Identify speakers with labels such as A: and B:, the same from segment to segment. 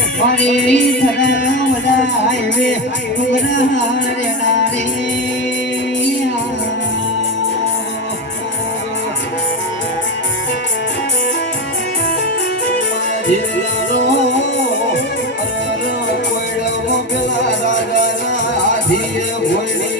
A: ધરમ વધાય way ડુંગરા રે નારી
B: જર સડ્યું શ્યામાનો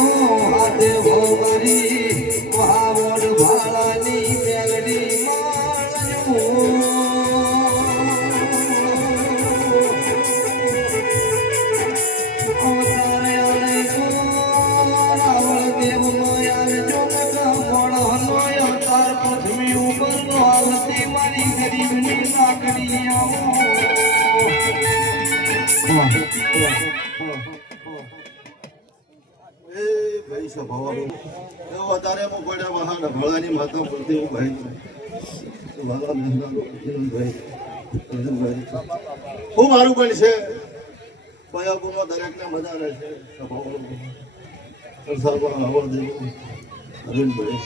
C: અત્યારે હું પણ છે. પયાપુરમાં દરેકને મજા રહે છે. સંસારમાં હવા દેવું. અરવિંદભાઈ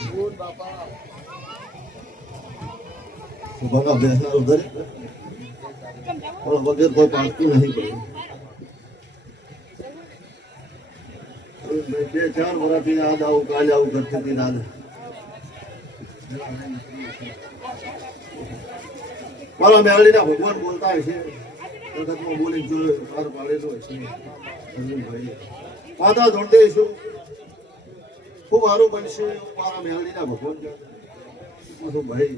C: બેસનારો દરેક પણ વગર કોઈ પાકતું નહીં પડ્યું બે ચાર વર્ષથી યાદ આવું, કાલે આવું કરતી હતી દાદા મેળીના ભગવાન બોલતા હોય છે. બોલી જોયો પાર પાડેલો હોય છે. પાદા ધોંડે છું ખૂબ સારું બનશે મારા મેળીના ભગવાન ભાઈ?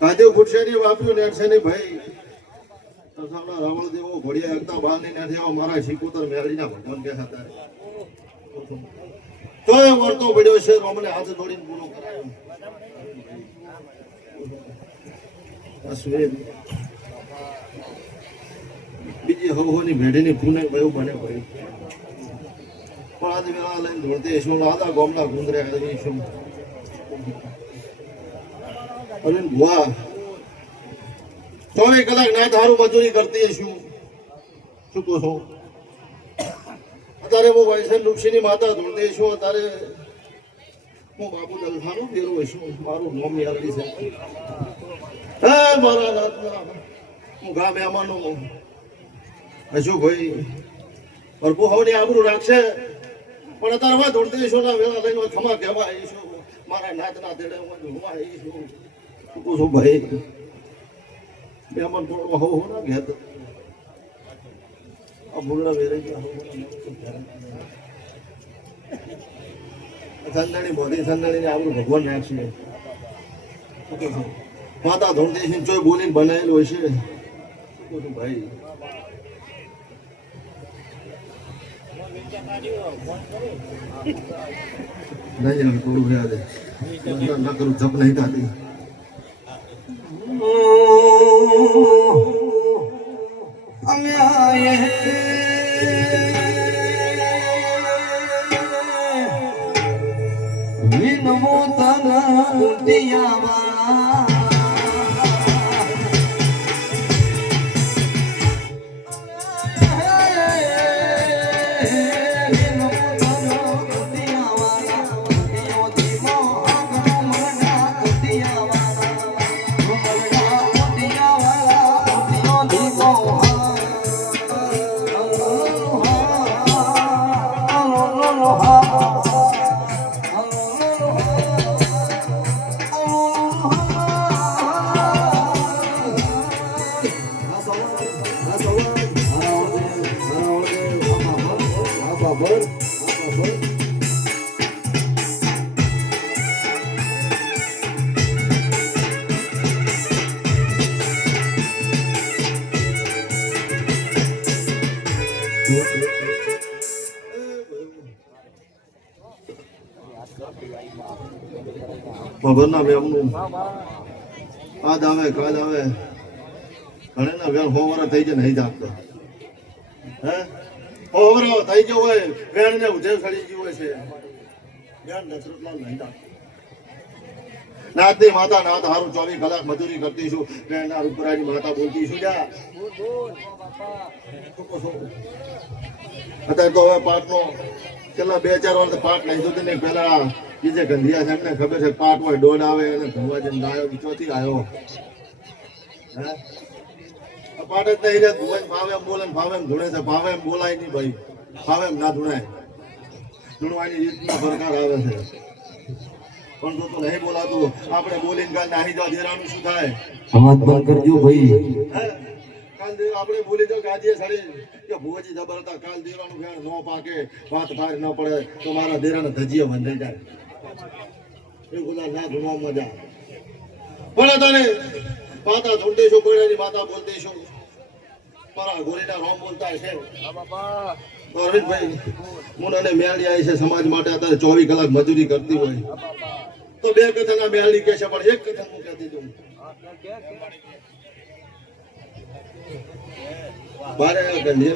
C: ફૂટશે નહીં વાપ્યું નેટશે ભાઈ તસાવડા રાવણ દેવો ઘોડિયા એકતા બારની આવો મારા શિકોતર મેળીના ભગવાન કે હતા. તોય વર્તો પડ્યો છે અમને હાથ દોડીને પૂરો કરાયો. અશ્વિન બીજી હવહોની ભેડીની પૂને કયું બને ભાઈ પણ આજ વેળા લઈને દોડતે શું આદા ગોમના ગુંદરે આવી શું અને વાહ. ચોવીસ કલાક ના તારું મજૂરી કરતી હશું શું કહો છો? અત્યારે હું વૈષ્ણવ નૃક્ષીની માતા ધૂણતી છું, અત્યારે હું બાપુ દલખાનું ફેરવું છું મારું નામ યાદી છે. મારા હું ગા મહેમાનો હજુ ભાઈ પ્રભુ હવની આબરું રાખશે. પણ અત્યારે હું ધૂણતી છું ના વેલા લઈને ખમા કહેવા આવીશું મારા નાથના દેડે હું આવીશું શું કહું શું ભાઈ, મહેમાન થોડો હો હો ના ઘેર સંદાણી બોધી સંદાણી આપણું ભગવાન રાખશે માતા ધોળતી સિંચોય ચોય બોલીને બનાવેલું હોય છે. ભાઈ. નહીં થોડું રહ્યા ન કરું, જપ નહીં થતી.
B: અમે વિનમો તન દિયા
C: ભગવાનના વેમનું આજ આવે કાલ આવે. ઘણીના વેણ વર્ષ થઈ જાય નહીં જાગતો. હે? હોવરો થઈ ગયો હોય વેણ ને ઉધેવ સડી ગયું હોય છે. વેણ દશરથલાલ નહીં જાગતો. નાથની માતા નાથ હારું ચોવીસ કલાક મજૂરી કરતી છું. પ્રેરણા રૂપરાની માતા બોલતી છું જા. અત્યારે તો હવે પાટનો છેલ્લા બે ચાર વર્ષ પાટ નહીં જોતી ને પેલા બીજે ગંધિયા છે એમને ખબર છે પાટ હોય દોડ આવે અને ભરવા જઈને આવ્યો ચોથી આવ્યો હે? પાટ જ નહીં રે ભુવન ભાવે એમ બોલે ને ભાવે એમ ધૂણે છે ભાવે એમ બોલાય નહીં ભાઈ. ભાવે એમ ના ધૂણાય. ધૂણવાની રીતમાં ફરકાર આવે છે. પણ જો તો નહીં બોલાતું આપણે બોલીને કાલ નાહી જવા દેરાનું શું થાય?
B: બંધ કરજો ભાઈ?
C: આપણે ભૂલી જાવ ગાદીએ સડી કે ભુવજી જબર હતા કાલ દેરાનું ફેણ ન પાકે, વાત ભાર ન પડે, તો મારા દેરાને ધજીએ બંધાઈ જાય. એ ગુલા ના ગુમા મજા પણ તને ધૂંઢી છું કોઈની માતા બોલતી છું મારા ગોરીના રોમ બોલતા છે અરવિંદભાઈ અને મેળી આવી છે સમાજ માટે, અત્યારે ચોવીસ કલાક મજૂરી કરતી હોય. તો બે કથાના મેળી કહે છે પણ એક કથા હું કહેતી બારે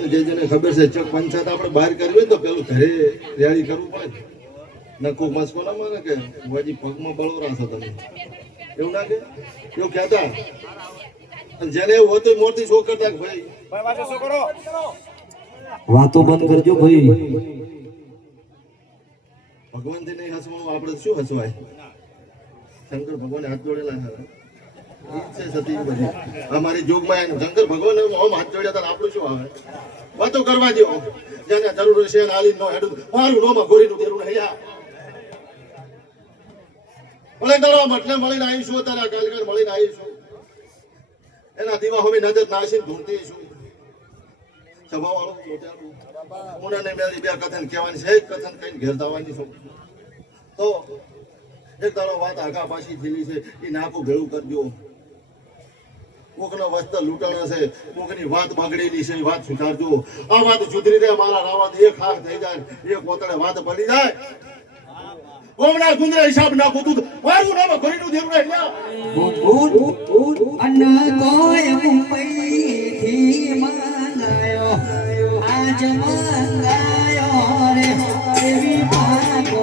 C: જે જેને ખબર છે ચક પંચાયત આપણે બહાર કરવી હોય તો પેલું ઘરે રેડી કરવું પડે નકુ મસ્કો ના માને કે બાજી પગમાં બળોરા છો તમે. એવું ના કે? એવું કહેતા? જેને એવું હોતું મોટી શોખ કરતા કે ભાઈ?
B: વાતો બંધ કરજો ભાઈ.
C: ભગવાનથી નહીં હસવાનું આપણે શું હસવાય? શંકર ભગવાને હાથ જોડેલા બધી અમારી જોગમાં શંકર ભગવાન હાથ જોડ્યા હતા આપણું શું આવે? વાતો કરવા દો જેને જરૂર છે આલી નો હેડું. મારું નોમાં ગોરીનું તેરું હૈયા ભલે તારો મટલે મળીને આવીશું તારા કાલગર મળીને આવીશું. એના દીવા હવે નજર નાસી ધૂળતી છું. સભાવાળો મોટાનું મુનાને મેળી બે કથન કહેવાની છે કથન કઈ ઘેર દાવાની છું. તો એક તારો વાત આગા પાછી થયેલી છે એ નાખું ભેળું કરજો કોકના વાંચતા લૂંટાણા છે કોકની વાત બગડેલી છે વાત સુધારજો. આ વાત સુધરી જાય મારા રાવત એક હાથ થઈ જાય એક કોતડે વાત પડી જાય. ગોમના ગુંદરા હિસાબ નાખો તું મારું નામ ઘરીનું દેવડો એટલે
A: અન્ન કોય મુંબઈ થી મંગાયો આજ મંગાયો રે દેવી ભાગો